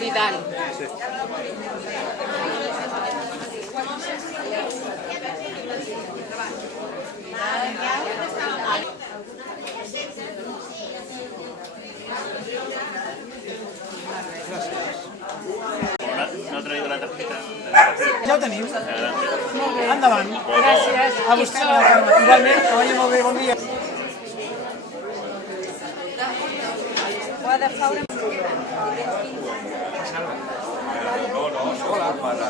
Vidal. Sí. No ha traído la tarjeta. Ja ho tenim. Molt bé. Endavant. Gràcies. A vostè, la Carme. Igualment, que vagi molt bé, bon dia. Ho ha de faure. No, sola para...